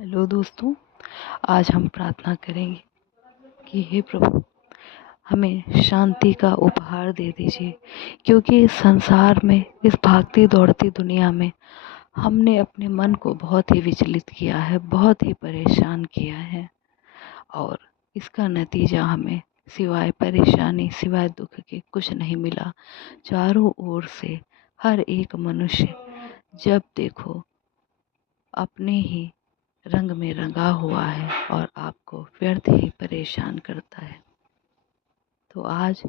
Hello दोस्तों, आज हम प्रार्थना करेंगे कि हे प्रभु हमें शांति का उपहार दे दीजिए, क्योंकि इस संसार में, इस भागती दौड़ती दुनिया में हमने अपने मन को बहुत ही विचलित किया है, बहुत ही परेशान किया है और इसका नतीजा हमें सिवाय परेशानी, सिवाय दुख के कुछ नहीं मिला। चारों ओर से हर एक मनुष्य जब देखो अपने ही रंग में रंगा हुआ है और आपको व्यर्थ ही परेशान करता है। तो आज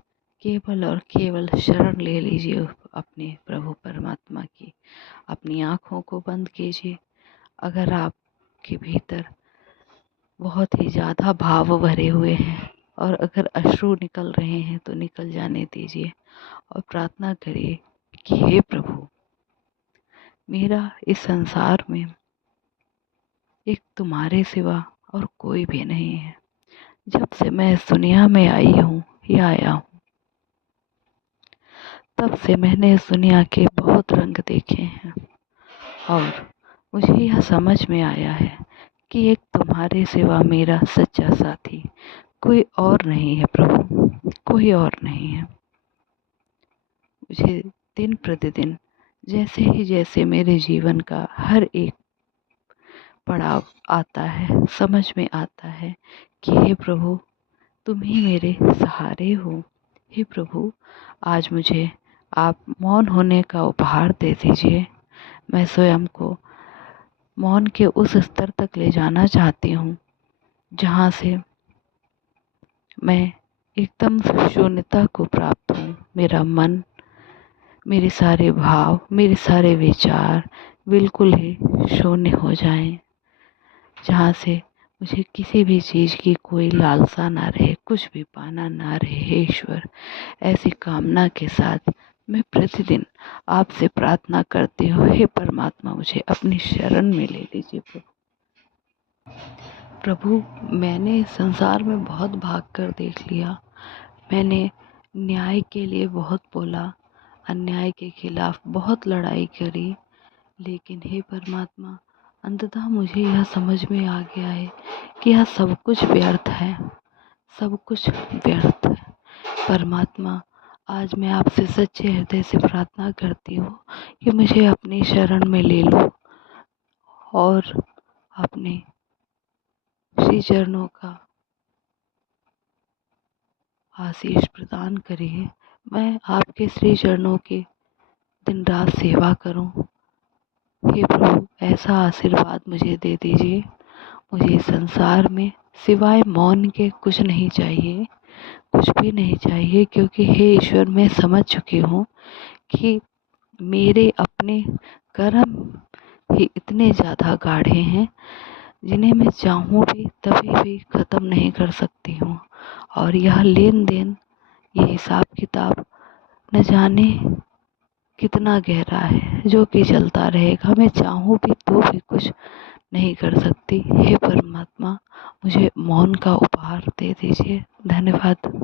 केवल और केवल शरण ले लीजिए अपने प्रभु परमात्मा की। अपनी आँखों को बंद कीजिए। अगर आपके भीतर बहुत ही ज़्यादा भाव भरे हुए हैं और अगर अश्रु निकल रहे हैं तो निकल जाने दीजिए और प्रार्थना करिए कि हे प्रभु, मेरा इस संसार में एक तुम्हारे सिवा और कोई भी नहीं है। जब से मैं इस दुनिया में आई हूँ या आया हूँ, तब से मैंने इस दुनिया के बहुत रंग देखे हैं और मुझे यह समझ में आया है कि एक तुम्हारे सिवा मेरा सच्चा साथी कोई और नहीं है प्रभु, कोई और नहीं है। मुझे दिन प्रतिदिन जैसे मेरे जीवन का हर एक पड़ाव आता है, समझ में आता है कि हे प्रभु, तुम ही मेरे सहारे हो। हे प्रभु, आज मुझे आप मौन होने का उपहार दे दीजिए। मैं स्वयं को मौन के उस स्तर तक ले जाना चाहती हूँ जहाँ से मैं एकदम शून्यता को प्राप्त हूँ। मेरा मन, मेरे सारे भाव, मेरे सारे विचार बिल्कुल ही शून्य हो जाएं, जहाँ से मुझे किसी भी चीज़ की कोई लालसा ना रहे, कुछ भी पाना ना रहे। हे ईश्वर, ऐसी कामना के साथ मैं प्रतिदिन आपसे प्रार्थना करती हूँ। हे परमात्मा, मुझे अपनी शरण में ले लीजिए प्रभु। मैंने इस संसार में बहुत भाग कर देख लिया। मैंने न्याय के लिए बहुत बोला, अन्याय के खिलाफ बहुत लड़ाई करी, लेकिन हे परमात्मा, अंततः मुझे यह समझ में आ गया है कि यह सब कुछ व्यर्थ है, सब कुछ व्यर्थ है। परमात्मा, आज मैं आपसे सच्चे हृदय से प्रार्थना करती हूँ कि मुझे अपनी शरण में ले लो और अपने श्री चरणों का आशीष प्रदान करिए। मैं आपके श्री चरणों की दिन रात सेवा करूं। हे प्रभु, ऐसा आशीर्वाद मुझे दे दीजिए। मुझे संसार में सिवाय मौन के कुछ नहीं चाहिए, कुछ भी नहीं चाहिए, क्योंकि हे ईश्वर, मैं समझ चुकी हूँ कि मेरे अपने कर्म ही इतने ज़्यादा गाढ़े हैं जिन्हें मैं चाहूँ भी तभी भी ख़त्म नहीं कर सकती हूँ। और यह लेन देन, ये हिसाब किताब न जाने कितना गहरा है, जो कि चलता रहेगा। मैं चाहूँ भी तो भी कुछ नहीं कर सकती। हे परमात्मा, मुझे मौन का उपहार दे दीजिए। धन्यवाद।